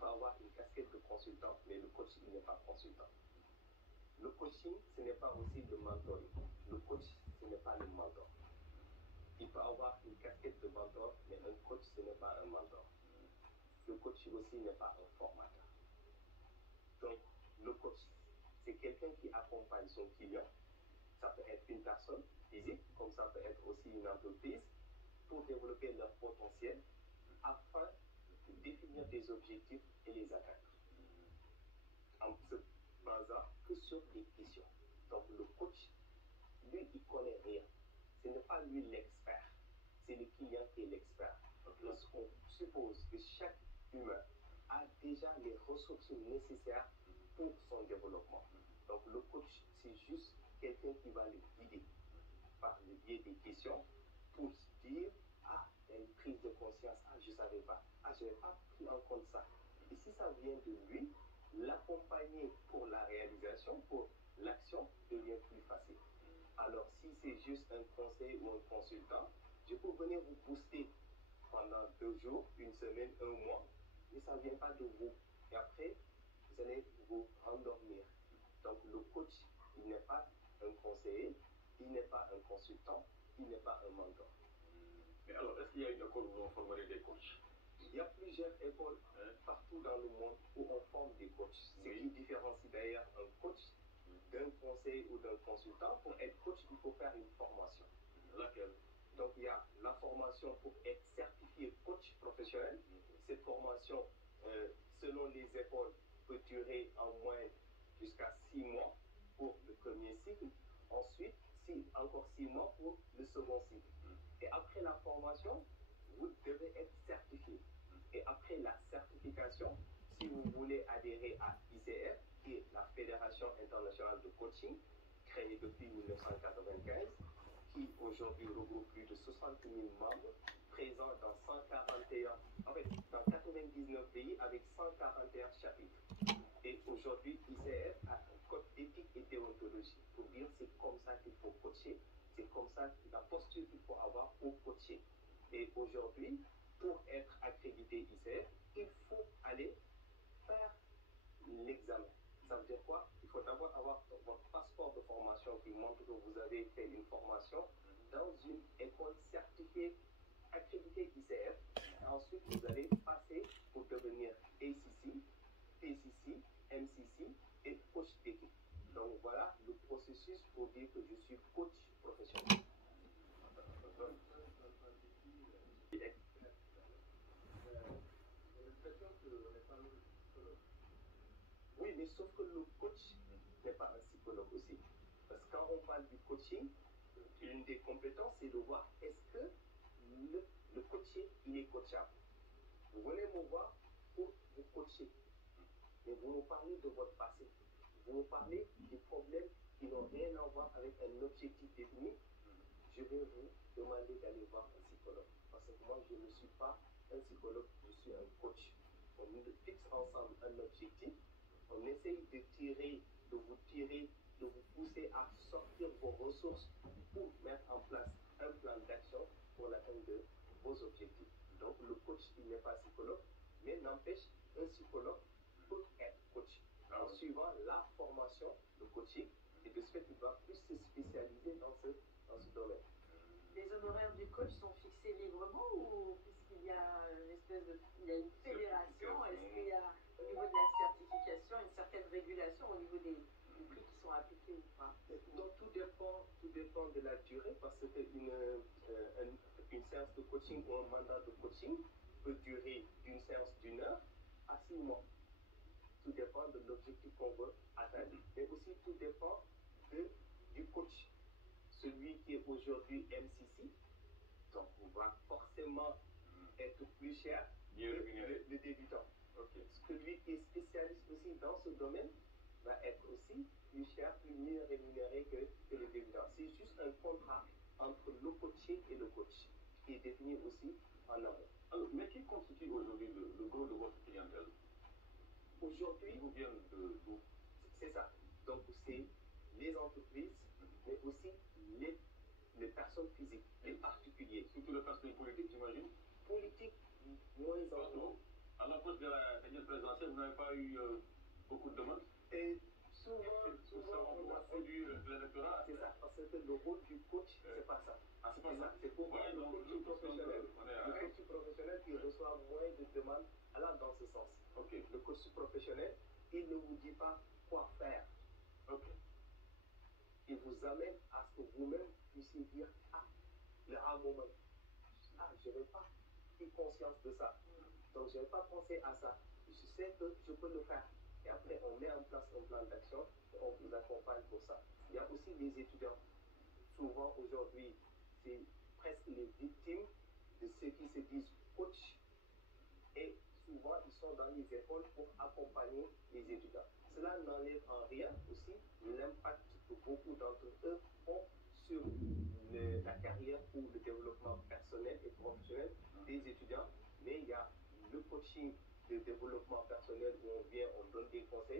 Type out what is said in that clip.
peut avoir une casquette de consultant, mais le coach, il n'est pas consultant. Le coaching, ce n'est pas aussi le mentoring. Le coach, ce n'est pas le mentor. Il peut avoir une casquette de mentor, mais un coach, ce n'est pas un mentor. Le coach aussi n'est pas un formateur. Donc, le coach, c'est quelqu'un qui accompagne son client. Ça peut être une personne physique, comme ça peut être aussi une entreprise, pour développer leur potentiel afin de définir des objectifs et les atteindre. En se basant que sur des questions. Donc, le coach, lui, il ne connaît rien. Ce n'est pas lui l'expert, c'est le client qui est l'expert. Lorsqu'on suppose que chaque humain a déjà les ressources nécessaires pour son développement. Donc le coach, c'est juste quelqu'un qui va le guider par le biais des questions pour se dire, ah, il y a une prise de conscience, ah, je ne savais pas, ah, je n'avais pas pris en compte ça. Et si ça vient de lui, l'accompagner pour la réalisation, pour l'action, devient plus facile. Alors, si c'est juste un conseil ou un consultant, je peux venir vous booster pendant 2 jours, une semaine, 1 mois, mais ça ne vient pas de vous. Et après, vous allez vous rendormir. Donc, le coach, il n'est pas un conseiller, il n'est pas un consultant, il n'est pas un mentor. Mais alors, est-ce qu'il y a une école où on formerait des coachs? Il y a plusieurs écoles partout dans le monde où on forme des coachs. Ce qui différencie d'ailleurs un coach d'un conseil ou d'un consultant. Pour être coach, il faut faire une formation. Laquelle? Donc il y a la formation pour être certifié coach professionnel. Cette formation, selon les écoles, peut durer en moyenne jusqu'à 6 mois pour le premier cycle. Ensuite, encore 6 mois pour le second cycle. Et après la formation, vous devez être certifié. Et après la certification, si vous voulez adhérer à ICF, qui est la Fédération internationale de coaching, créée depuis 1995, qui aujourd'hui regroupe plus de 60 000 membres, présents dans 141, en fait, dans 99 pays avec 141 chapitres. Et aujourd'hui, ICF a un code d'éthique et déontologie pour dire c'est comme ça qu'il faut coacher, c'est comme ça la posture qu'il faut avoir pour coacher. Et aujourd'hui, pour être accrédité ICF, il faut aller faire l'examen. Ça veut dire quoi? Il faut d'abord avoir votre passeport de formation qui montre que vous avez fait une formation dans une école certifiée, accréditée ICF. Et ensuite, vous allez passer pour devenir ACC, PCC, MCC et coach d'équipe. Donc voilà le processus pour dire que je suis coach professionnel. Oui, mais sauf que le coach n'est pas un psychologue aussi. Parce que quand on parle du coaching, une des compétences, c'est de voir est-ce que le coaché, il est coachable. Vous venez me voir pour vous coacher. Mais vous me parlez de votre passé. Vous me parlez des problèmes qui n'ont rien à voir avec un objectif défini. Je vais vous demander d'aller voir un psychologue. Parce que moi, je ne suis pas un psychologue, je suis un coach. On fixe ensemble un objectif. On essaye de vous pousser à sortir vos ressources pour mettre en place un plan d'action pour l'atteinte de vos objectifs. Donc le coach, il n'est pas psychologue, mais n'empêche, un psychologue peut être coach. En suivant la formation de coaching, et de ce fait, il va plus se spécialiser dans ce domaine. Les honoraires du coach sont fixés librement ou puisqu'il y a une espèce de... Il y a une fédération, est-ce qu'il y a au niveau de la certification une certaine régulation au niveau des prix qui sont appliqués ou pas? Donc tout dépend de la durée parce qu'une séance de coaching ou un mandat de coaching peut durer d'une séance d'1 heure à 6 mois. Tout dépend de l'objectif qu'on veut atteindre, mais aussi tout dépend du coach. Celui qui est aujourd'hui MCC, donc va forcément être plus cher que le débutant. Okay. Celui qui est spécialiste aussi dans ce domaine va être aussi plus cher, plus mieux rémunéré que le débutant. C'est juste un contrat entre le coaché et le coach qui est défini aussi en amont. Alors, mais qui constitue aujourd'hui le gros de votre clientèle? Aujourd'hui, vous vient d'où? C'est ça. Donc c'est les entreprises, mais aussi les personnes physiques, les particuliers. Surtout les personnes politiques, j'imagine? Politiques, moins en à l'approche de la dernière présidentielle. pas eu beaucoup de demandes. Et souvent on a séduire l'électorat. C'est ça, parce que le rôle du coach, c'est pas ça. Ah, c'est pas ça. C'est pourquoi le coach professionnel qui reçoit moins de demandes, alors dans ce sens. Okay. Le coach professionnel, il ne vous dit pas quoi faire. Okay. Il vous amène à ce que vous-même puissiez dire, ah, le moment, ah, je n'avais pas eu conscience de ça. Donc je n'ai pas pensé à ça. Je sais que je peux le faire. Et après, on met en place un plan d'action et on vous accompagne pour ça. Il y a aussi des étudiants. Souvent, aujourd'hui, c'est presque les victimes de ceux qui se disent coach. Et souvent, ils sont dans les écoles pour accompagner les étudiants. Cela n'enlève en rien aussi l'impact que beaucoup d'entre eux ont sur la carrière ou le développement personnel et professionnel des étudiants. Mais il y a le coaching de développement personnel où on vient, on donne des conseils.